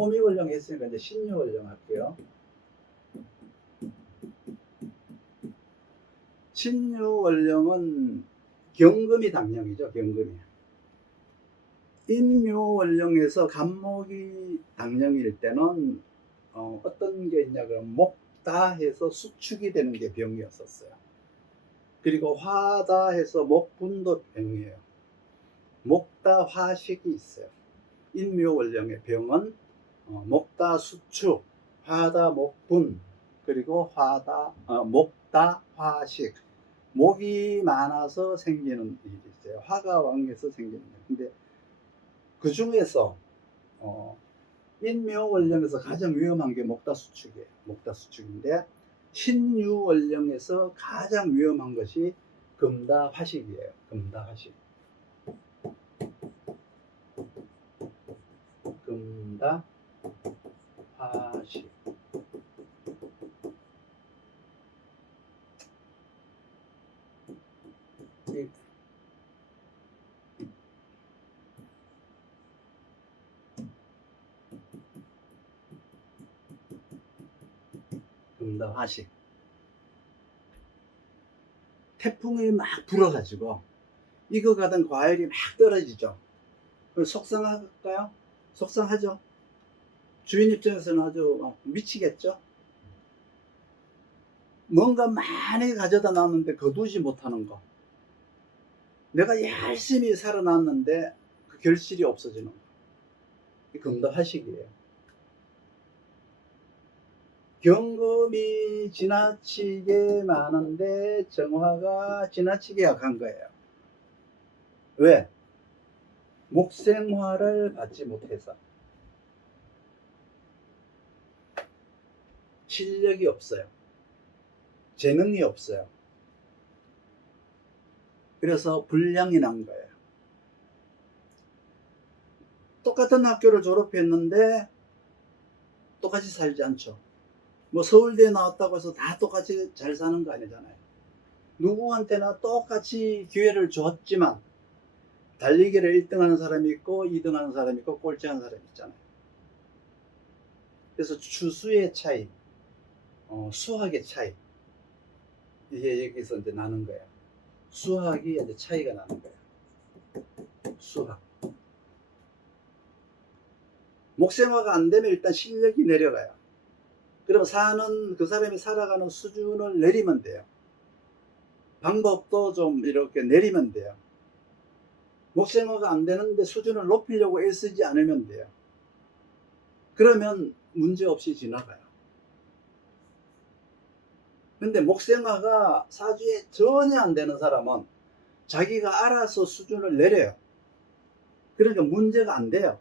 오미원령 했으니까 이제 신유원령 할게요. 신유원령은 경금이 당령이죠. 경금이. 인묘원령에서 간목이 당령일 때는 어떤 게 있냐 그러면 목다 해서 수축이 되는 게 병이었었어요. 그리고 화다 해서 목분도 병이에요. 목다 화식이 있어요. 인묘원령의 병은 목다 수축, 화다 목분, 그리고 목다 화식. 목이 많아서 생기는 일이 있어요. 화가 왕해서 생기는 일. 근데 그 중에서 인묘원령에서 가장 위험한 게 목다수축이에요. 목다수축인데 신유원령에서 가장 위험한 것이 금다화식이에요. 금다화식. 금다화식. 금다화식. 태풍이 막 불어가지고 익어가던 과일이 막 떨어지죠. 속상할까요? 속상하죠. 주인 입장에서는 아주 미치겠죠. 뭔가 많이 가져다 놨는데 거두지 못하는 거. 내가 열심히 살아났는데 그 결실이 없어지는 거. 이 금다화식이에요. 경금이 지나치게 많은데 정화가 지나치게 약한 거예요. 왜? 목생화를 받지 못해서. 실력이 없어요. 재능이 없어요. 그래서 불량이 난 거예요. 똑같은 학교를 졸업했는데 똑같이 살지 않죠. 뭐 서울대에 나왔다고 해서 다 똑같이 잘 사는 거 아니잖아요. 누구한테나 똑같이 기회를 줬지만 달리기를 1등 하는 사람이 있고 2등 하는 사람이 있고 꼴찌 하는 사람이 있잖아요. 그래서 추수의 차이, 수학의 차이, 이게 여기서 이제 나는 거예요. 수학이 이제 차이가 나는 거예요. 수학. 목생화가 안 되면 일단 실력이 내려가요. 그럼 그 사람이 살아가는 수준을 내리면 돼요. 방법도 좀 이렇게 내리면 돼요. 목생화가 안 되는데 수준을 높이려고 애쓰지 않으면 돼요. 그러면 문제없이 지나가요. 근데 목생화가 사주에 전혀 안 되는 사람은 자기가 알아서 수준을 내려요. 그러니까 문제가 안 돼요.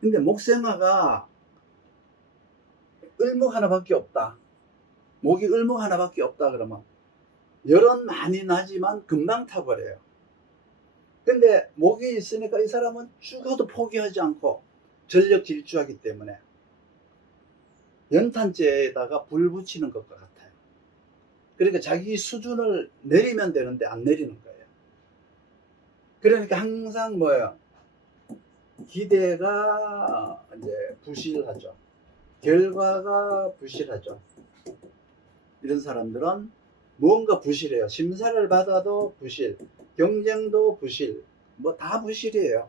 근데 목생화가 을목 하나밖에 없다. 목이 을목 하나밖에 없다 그러면 열은 많이 나지만 금방 타버려요. 근데 목이 있으니까 이 사람은 죽어도 포기하지 않고 전력 질주하기 때문에 연탄재에다가 불 붙이는 것과 같아요. 그러니까 자기 수준을 내리면 되는데 안 내리는 거예요. 그러니까 항상 뭐예요? 기대가 이제 부실하죠. 결과가 부실하죠. 이런 사람들은 뭔가 부실해요. 심사를 받아도 부실, 경쟁도 부실, 뭐 다 부실이에요.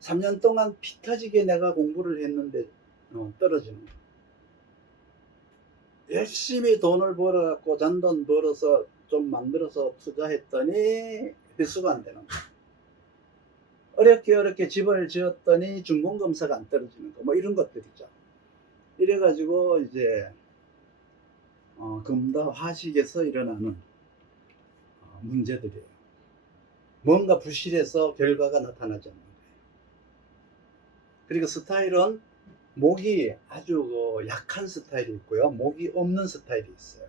3년 동안 피 터지게 내가 공부를 했는데 떨어지는 거예요. 열심히 돈을 벌어갖고 잔돈 벌어서 좀 만들어서 투자했더니 회수가 안 되는 거예요. 어렵게 집을 지었더니 준공검사가 안 떨어지는 거, 뭐 이런 것들이죠. 이래가지고 이제 금다화식에서 일어나는 문제들이에요. 뭔가 부실해서 결과가 나타나지 않는 거예요. 그리고 스타일은 목이 아주 약한 스타일이 있고요, 목이 없는 스타일이 있어요.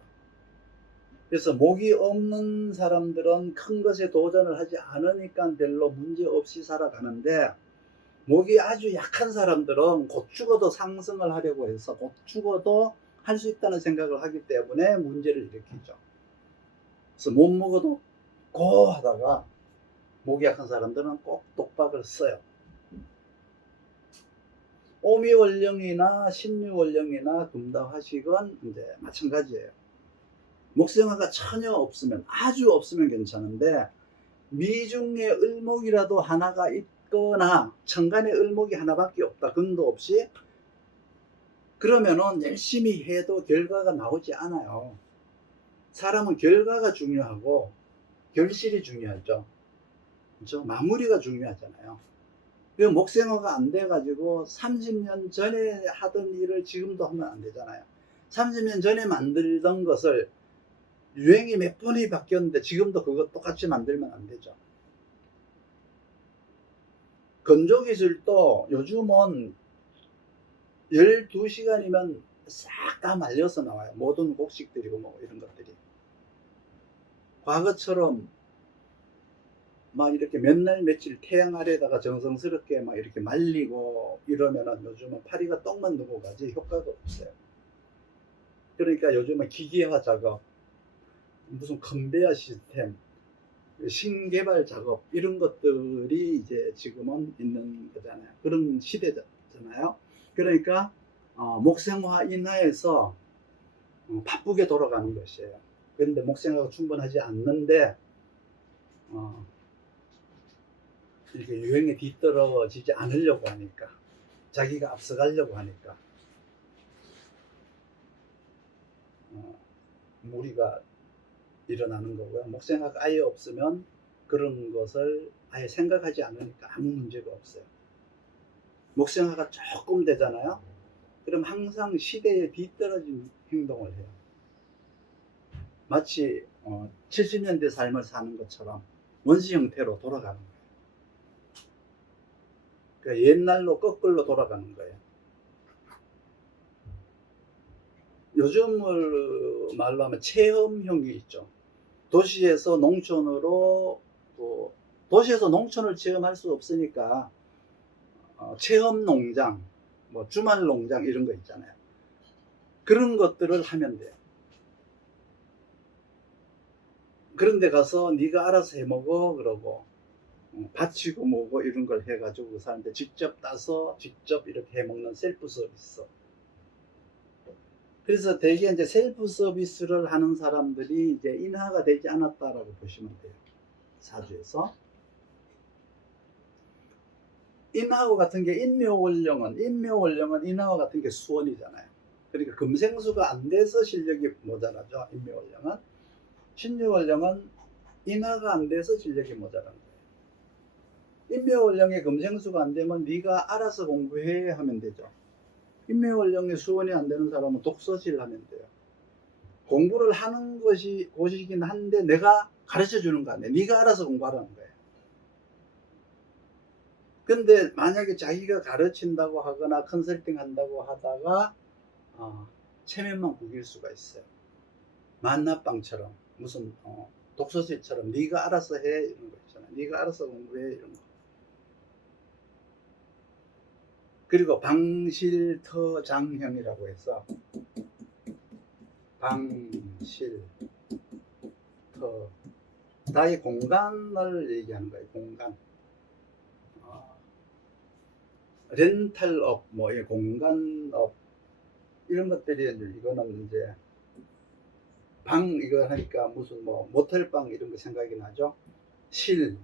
그래서 목이 없는 사람들은 큰 것에 도전을 하지 않으니까 별로 문제 없이 살아가는데, 목이 아주 약한 사람들은 곧 죽어도 상승을 하려고 해서 곧 죽어도 할 수 있다는 생각을 하기 때문에 문제를 일으키죠. 그래서 못 먹어도 고 하다가 목이 약한 사람들은 꼭 독박을 써요. 오미원령이나 신유원령이나 금다화식은 이제 마찬가지예요. 목생화가 전혀 없으면, 아주 없으면 괜찮은데 미중에 을목이라도 하나가 있거나 천간에 을목이 하나밖에 없다, 근도 없이, 그러면은 열심히 해도 결과가 나오지 않아요. 사람은 결과가 중요하고 결실이 중요하죠. 그렇죠? 마무리가 중요하잖아요. 그 목생화가 안 돼가지고 30년 전에 하던 일을 지금도 하면 안 되잖아요. 30년 전에 만들던 것을 유행이 몇 번이 바뀌었는데 지금도 그거 똑같이 만들면 안 되죠. 건조기술도 요즘은 12시간이면 싹 다 말려서 나와요. 모든 곡식들이고 뭐 이런 것들이. 과거처럼 막 이렇게 몇 날 며칠 태양 아래다가 정성스럽게 막 이렇게 말리고 이러면은 요즘은 파리가 똥만 누고 가지 효과가 없어요. 그러니까 요즘은 기계화 작업, 무슨 컨베어 시스템, 신개발 작업, 이런 것들이 이제 지금은 있는 거잖아요. 그런 시대잖아요. 그러니까 목생화 인하에서 바쁘게 돌아가는 것이에요. 그런데 목생화가 충분하지 않는데 이렇게 유행에 뒤떨어지지 않으려고 하니까, 자기가 앞서가려고 하니까 무리가 일어나는 거고요. 목생화가 아예 없으면 그런 것을 아예 생각하지 않으니까 아무 문제가 없어요. 목생화가 조금 되잖아요. 그럼 항상 시대에 뒤떨어진 행동을 해요. 마치 70년대 삶을 사는 것처럼 원시 형태로 돌아가는 거예요. 그러니까 옛날로 거꾸로 돌아가는 거예요. 요즘을 말로 하면 체험형이 있죠. 도시에서 농촌으로, 또 도시에서 농촌을 체험할 수 없으니까 체험 농장, 뭐 주말 농장 이런 거 있잖아요. 그런 것들을 하면 돼요. 그런 데 가서 네가 알아서 해 먹어 그러고, 바치고 뭐고 이런 걸 해가지고 그 사람들 직접 따서 직접 이렇게 해 먹는 셀프 서비스. 그래서 대개 이제 셀프 서비스를 하는 사람들이 이제 인하가 되지 않았다라고 보시면 돼요. 사주에서. 인하고 같은 게 인묘원령은 인하와 같은 게 수원이잖아요. 그러니까 금생수가 안 돼서 실력이 모자라죠. 인묘원령은. 신유원령은 인하가 안 돼서 실력이 모자란 거예요. 인묘원령의 금생수가 안 되면 네가 알아서 공부해 하면 되죠. 인묘원령의 수원이 안 되는 사람은 독서실 하면 돼요. 공부를 하는 것이 곳이긴 한데 내가 가르쳐 주는 거 아니에요. 네가 알아서 공부하라는 거예요. 근데 만약에 자기가 가르친다고 하거나 컨설팅 한다고 하다가 체면만 구길 수가 있어요. 만납방처럼, 무슨 독서실처럼 네가 알아서 해 이런 거 있잖아요. 네가 알아서 공부해 이런 거. 그리고 방실터장형이라고 해서, 방실터, 나의 공간을 얘기하는 거예요. 공간. 렌탈업, 뭐 공간업, 이런 것들이 이거는 이제 방 이거 하니까 무슨 뭐 모텔방 이런 거 생각이 나죠. 실,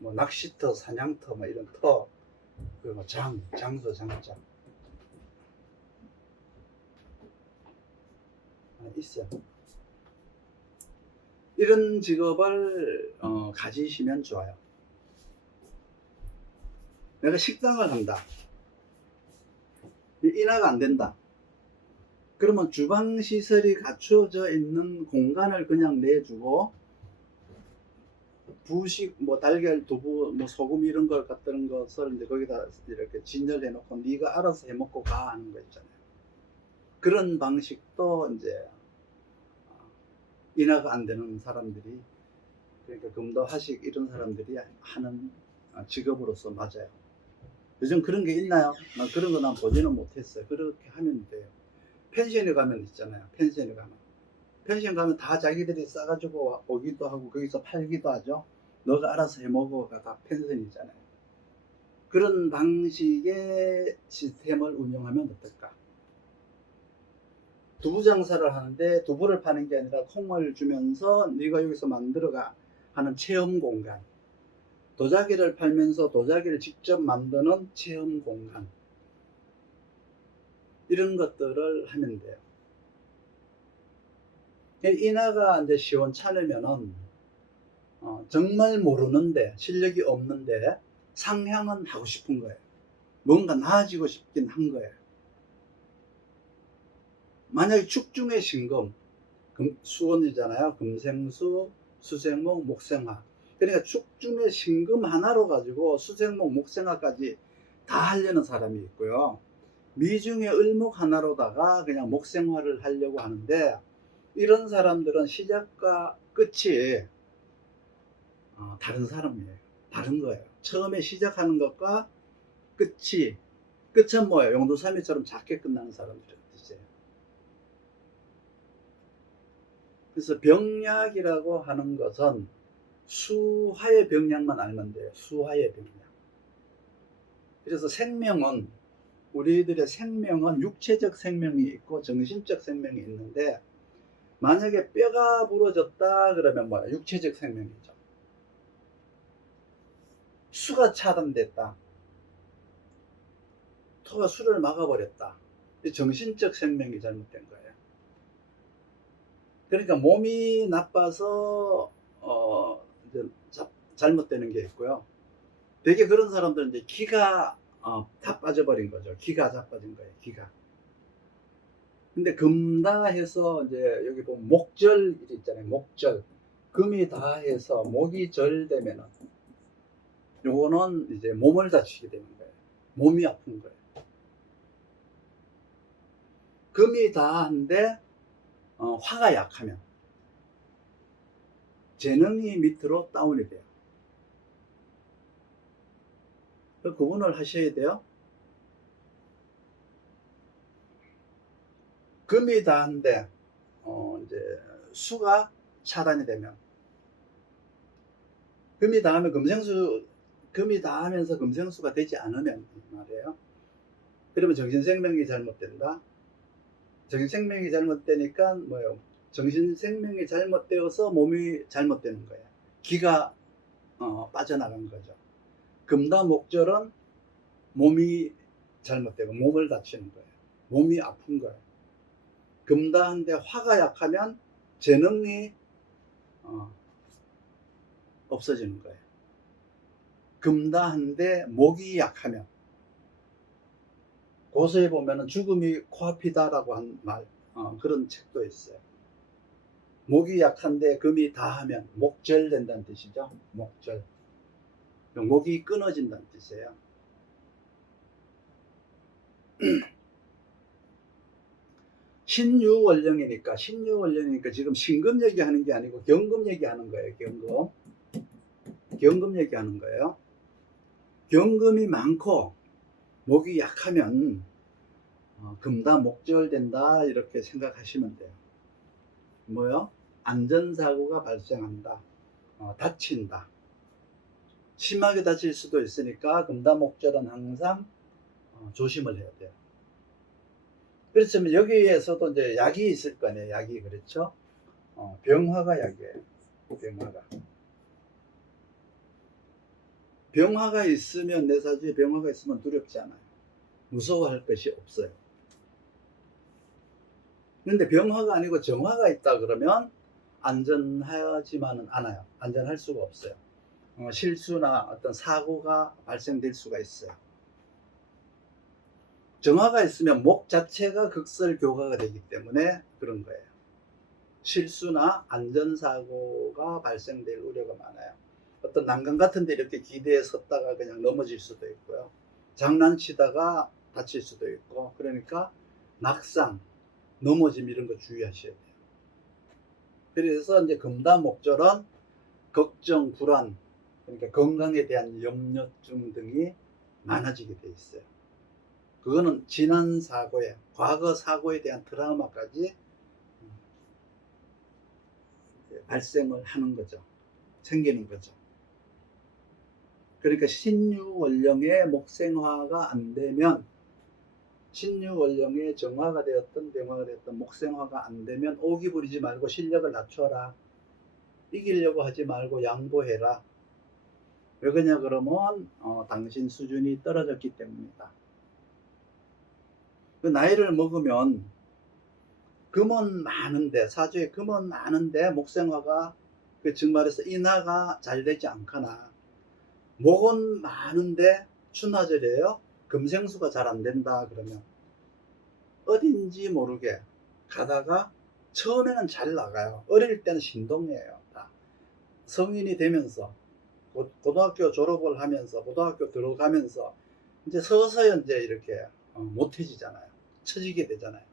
뭐 낚시터, 사냥터, 뭐 이런 터, 그리고 장소, 장자 있어요. 이런 직업을 가지시면 좋아요. 내가 식당을 한다. 인하가 안 된다. 그러면 주방 시설이 갖춰져 있는 공간을 그냥 내주고, 부식, 뭐 달걀, 두부, 뭐 소금 이런 걸 갖다는 것을 이제 거기다 이렇게 진열해 놓고 네가 알아서 해 먹고 가 하는 거 있잖아요. 그런 방식도 이제 인하가 안 되는 사람들이, 그러니까 금도화식 이런 사람들이 하는 직업으로서 맞아요. 요즘 그런 게 있나요? 난 그런 거 난 보지는 못했어요. 그렇게 하면 돼요. 펜션에 가면 있잖아요. 펜션에 가면. 펜션 가면 다 자기들이 싸가지고 오기도 하고 거기서 팔기도 하죠. 너가 알아서 해 먹어가 다 펜션이잖아요. 그런 방식의 시스템을 운영하면 어떨까? 두부 장사를 하는데 두부를 파는 게 아니라 콩을 주면서 네가 여기서 만들어가 하는 체험 공간, 도자기를 팔면서 도자기를 직접 만드는 체험 공간, 이런 것들을 하면 돼요. 인하가 이제 시원찮으면은 정말 모르는데, 실력이 없는데 상향은 하고 싶은 거예요. 뭔가 나아지고 싶긴 한 거예요. 만약에 축중의 신금, 수원이잖아요. 금생수, 수생목, 목생화. 그러니까 축중의 신금 하나로 가지고 수생목, 목생화까지 다 하려는 사람이 있고요. 미중의 을목 하나로다가 그냥 목생화를 하려고 하는데, 이런 사람들은 시작과 끝이 다른 사람이에요. 다른 거예요. 처음에 시작하는 것과 끝은 뭐예요? 용도삼이처럼 작게 끝나는 사람들이란 뜻이에요. 그래서 병약이라고 하는 것은 수화의 병약만 알면 돼요. 수화의 병약. 그래서 생명은, 우리들의 생명은 육체적 생명이 있고 정신적 생명이 있는데, 만약에 뼈가 부러졌다 그러면 뭐야? 육체적 생명이죠. 수가 차단됐다. 토가 수를 막아버렸다. 정신적 생명이 잘못된 거예요. 그러니까 몸이 나빠서 이제 잘못되는 게 있고요. 되게 그런 사람들은 이제 기가 다 빠져버린 거죠. 기가 자빠진 거예요. 기가. 근데 금다 해서 이제 여기 보면 목절 있잖아요. 목절. 금이 다 해서 목이 절되면은 요거는 이제 몸을 다치게 되는 거예요. 몸이 아픈 거예요. 금이 다한데 화가 약하면 재능이 밑으로 다운이 돼요. 그 구분을 하셔야 돼요. 금이 다한데 이제 수가 차단이 되면, 금이 다하면 금이 다하면서 금생수가 되지 않으면 말이에요. 그러면 정신생명이 잘못된다. 정신생명이 잘못되니까 뭐예요? 정신생명이 잘못되어서 몸이 잘못되는 거예요. 기가 빠져나간 거죠. 금다목절은 몸이 잘못되고 몸을 다치는 거예요. 몸이 아픈 거예요. 금다한데 화가 약하면 재능이 없어지는 거예요. 금다한데 목이 약하면, 고서에 보면은 죽음이 코앞이다라고 한 그런 책도 있어요. 목이 약한데 금이 다하면 목절된다는 뜻이죠. 목절. 목이 끊어진다는 뜻이에요. 신유월령이니까 지금 신금 얘기하는 게 아니고 경금 얘기하는 거예요. 경금 얘기하는 거예요. 경금이 많고 목이 약하면 금다 목절된다 이렇게 생각하시면 돼요. 뭐요? 안전사고가 발생한다. 다친다. 심하게 다칠 수도 있으니까 금다 목절은 항상 조심을 해야 돼요. 그렇지만 여기에서도 이제 약이 있을 거 아니에요. 약이. 그렇죠? 병화가 약이에요. 병화가 있으면, 내 사주에 병화가 있으면 두렵지 않아요. 무서워할 것이 없어요. 근데 병화가 아니고 정화가 있다 그러면 안전하지만은 않아요. 안전할 수가 없어요. 실수나 어떤 사고가 발생될 수가 있어요. 정화가 있으면 목 자체가 극설교화가 되기 때문에 그런 거예요. 실수나 안전사고가 발생될 우려가 많아요. 어떤 난간 같은 데 이렇게 기대에 섰다가 그냥 넘어질 수도 있고요. 장난치다가 다칠 수도 있고, 그러니까 낙상, 넘어짐 이런 거 주의하셔야 돼요. 그래서 이제 금다목절은 걱정, 불안, 그러니까 건강에 대한 염려증 등이 많아지게 돼 있어요. 그거는 지난 사고에, 과거 사고에 대한 트라우마까지 발생을 하는 거죠. 생기는 거죠. 그러니까 신유월령의 목생화가 안 되면, 신유월령의 정화가 되었던 병화가 되었던 목생화가 안 되면 오기 부리지 말고 실력을 낮춰라. 이기려고 하지 말고 양보해라. 왜 그러냐 그러면 당신 수준이 떨어졌기 때문이다. 그 나이를 먹으면 금은 많은데, 사주에 금은 많은데 목생화가, 그 즉 말해서 인화가 잘 되지 않거나, 목은 많은데 춘화절이에요. 금생수가 잘 안 된다 그러면 어딘지 모르게 가다가 처음에는 잘 나가요. 어릴 때는 신동이에요. 다 성인이 되면서, 고등학교 졸업을 하면서, 고등학교 들어가면서 이제 서서히 이제 이렇게 못해지잖아요. 처지게 되잖아요.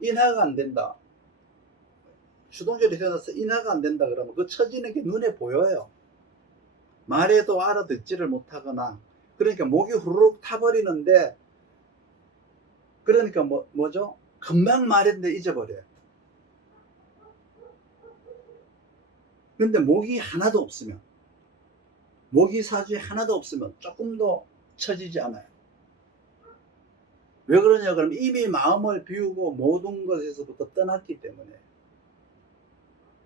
인하가 안 된다. 주동절이 태어나서 인하가 안 된다 그러면 그 처지는 게 눈에 보여요. 말해도 알아듣지를 못하거나, 그러니까 목이 후루룩 타버리는데, 그러니까 뭐죠? 금방 말했는데 잊어버려요. 근데 목이 하나도 없으면, 목이 사주에 하나도 없으면 조금도 처지지 않아요. 왜 그러냐 그러면 이미 마음을 비우고 모든 것에서부터 떠났기 때문에.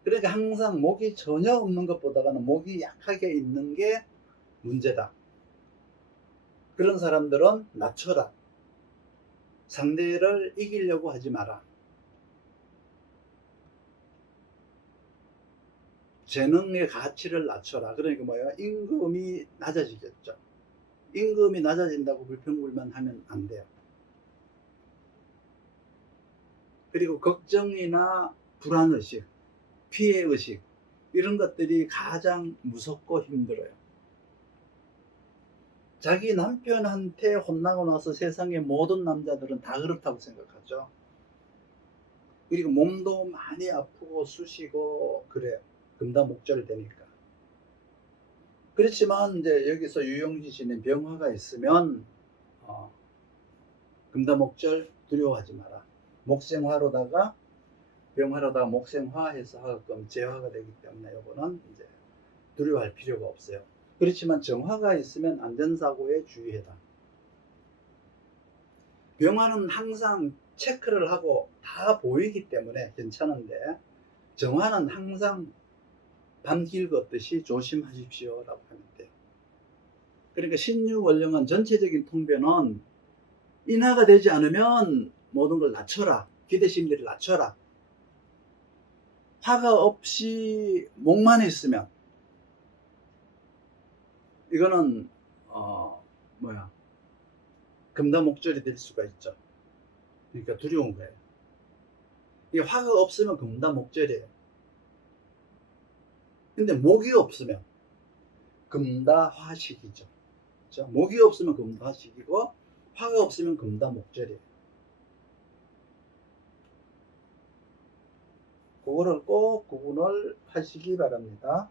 그러니까 항상 목이 전혀 없는 것보다는 목이 약하게 있는 게 문제다. 그런 사람들은 낮춰라. 상대를 이기려고 하지 마라. 재능의 가치를 낮춰라. 그러니까 뭐예요? 임금이 낮아지겠죠. 임금이 낮아진다고 불평불만하면 안 돼요. 그리고 걱정이나 불안의식, 피해의식, 이런 것들이 가장 무섭고 힘들어요. 자기 남편한테 혼나고 나서 세상의 모든 남자들은 다 그렇다고 생각하죠. 그리고 몸도 많이 아프고 쑤시고 그래요. 금다목절 되니까. 그렇지만 이제 여기서 유용지 씨는 병화가 있으면 금다목절 두려워하지 마라. 목생화로다가 병화로다가 목생화해서 하게끔 재화가 되기 때문에 이거는 이제 두려워할 필요가 없어요. 그렇지만 정화가 있으면 안전사고에 주의해라. 병화는 항상 체크를 하고 다 보이기 때문에 괜찮은데, 정화는 항상 밤길 걷듯이 조심하십시오 라고 하면 돼요. 그러니까 신유월령은 전체적인 통변은 인하가 되지 않으면 모든 걸 낮춰라. 기대심리를 낮춰라. 화가 없이 목만 있으면 이거는 금다목절이 될 수가 있죠. 그러니까 두려운 거예요. 이 화가 없으면 금다목절이에요. 근데 목이 없으면 금다화식이죠. 그렇죠? 목이 없으면 금다화식이고 화가 없으면 금다목절이에요. 그거를 꼭 구분을 하시기 바랍니다.